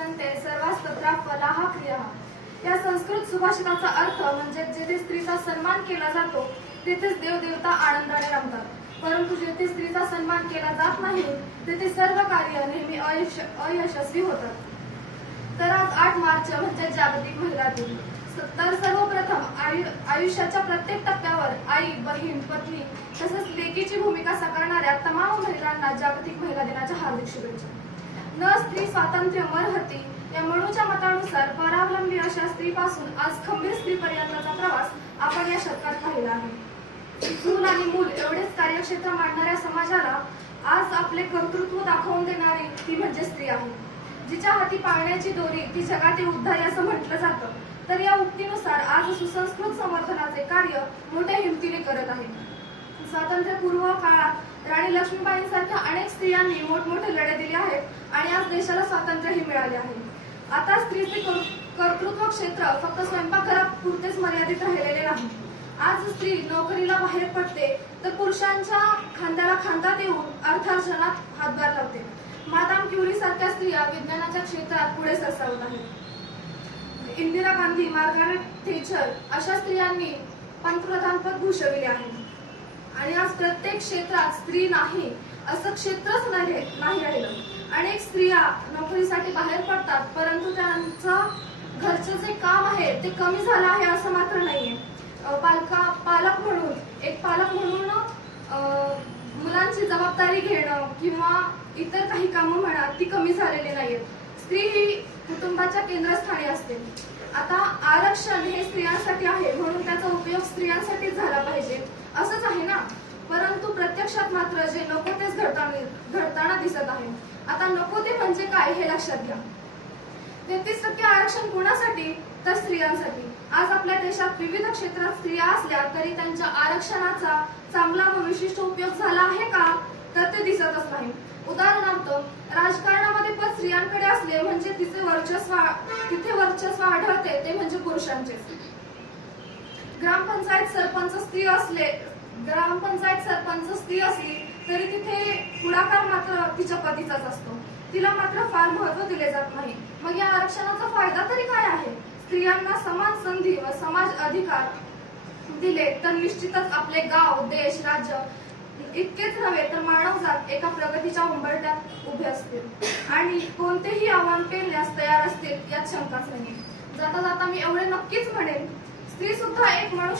पूजन्ते सर्वास् तत्र फलाः क्रियाः। या संस्कृत सुभाषिताचा अर्थ म्हणजे जेथे स्त्रीचा सन्मान केला जातो तेथेच देवदेवता आनंदाने रमतात, परंतु जेथे स्त्रीचा सन्मान केला जात नाही तेथे सर्व कार्य नेहमी अयशस्वी होतात। तर आज 8 मार्च म्हणजे जागतिक महिला दिन। तर सर्वप्रथम आयुष्याच्या प्रत्येक टप्प्यावर आई, बहीण, पत्नी तसेच लेकीची भूमिका साकारणाऱ्या तमाम महिलांना जागतिक महिला दिनाच्या हार्दिक शुभेच्छा। न स्त्री स्वातंत्र्य मरहती या म्हणूच्या मतानुसार परावलंबी अशा स्त्रीपासून आज खंबीर स्त्रीपर्यंतचा प्रवास आपण या शतकात पाहिला आहे। चूल आणि मूल एवढेच कार्यक्षेत्र मांडणाऱ्या समाजाला आज आपले कर्तृत्व दाखवून देणारी ती म्हणजे स्त्री आहे। जिच्या हाती पाळण्याची दोरी ती जगातील उद्धारी असं म्हटलं जातं, तर या उक्तीनुसार आज सुसंस्कृत संवर्धनाचे कार्य मोठ्या हिमतीने करत आहे। स्वातंत्र्यपूर्व काळात राणी लक्ष्मीबाईंसारख्या अनेक स्त्रियांनी मोठमोठे लढे दिले आहेत आणि आज देशाला स्वातंत्र्यही मिळाले आहे। आता स्त्रीचे कर्तृत्व क्षेत्र फक्त स्वयंपाकघरापुरतेच मर्यादित राहिलेले नाही। आज स्त्री नोकरीला बाहेर पडते तर पुरुषांच्या खांद्याला खांदा देऊन अर्थार्जनात हातभार लावते। मादाम क्युरी सारख्या स्त्रिया विज्ञानाच्या क्षेत्रात पुढे सरसावत आहेत। इंदिरा गांधी, मार्गारेट थेचर अशा स्त्रियांनी पंतप्रधानपद भूषविले आहे आणि आज प्रत्येक क्षेत्रात स्त्री नाही असं क्षेत्रच नाही राहिलं। अनेक स्त्रिया नोकरीसाठी बाहेर पडतात, परंतु त्यांचं घरचं जे काम आहे ते कमी झालं आहे असं मात्र नाहीये। पालक म्हणून मुलांची जबाबदारी घेणं किंवा इतर काही कामं म्हणा ती कमी झालेली नाहीयेत। स्त्री ही कुटुंबाच्या केंद्रस्थानी असते। आता आरक्षण हे स्त्रियांसाठी आहे म्हणून त्याचा उपयोग स्त्रियांसाठी झाला पाहिजे असंच आहे ना, परंतु प्रत्यक्षात मात्र जे नको तेच घडताना दिसत आहे। आता नको ते म्हणजे काय हे लक्षात घ्या। 33% आरक्षण कोणासाठी तर स्त्रियांसाठी। आज आपल्या देशात विविध क्षेत्रात स्त्रिया असल्या तरी त्यांच्या आरक्षणाचा चांगला व विशिष्ट उपयोग झाला आहे का तर ते दिसतच नाही। उदाहरणार्थ राजकारणामध्ये पद स्त्रियांकडे असले म्हणजे तिथे वर्चस्व आढळते ते म्हणजे पुरुषांचे। ग्रामपंचायत सरपंच स्त्री असली तरी तिथे पुढाकार मात्र तिच्या पतीचाच असतो, तिला मात्र फार महत्त्व दिले जात नाही। मग या आरक्षणाचा फायदा तरी काय आहे? स्त्रियांना समान संधी व समाज अधिकार दिले तर निश्चितच आपले गाव, देश, राज्य इतकेच नव्हे तर मानवजात एका प्रगतीच्या उंबरठ्यात उभे असतील आणि कोणतेही आव्हान पेलण्यास तयार असतील यात शंकाच नाही। जाता जाता मी एवढे नक्कीच म्हणेन, स्त्री सुद्धा एक मनुष्य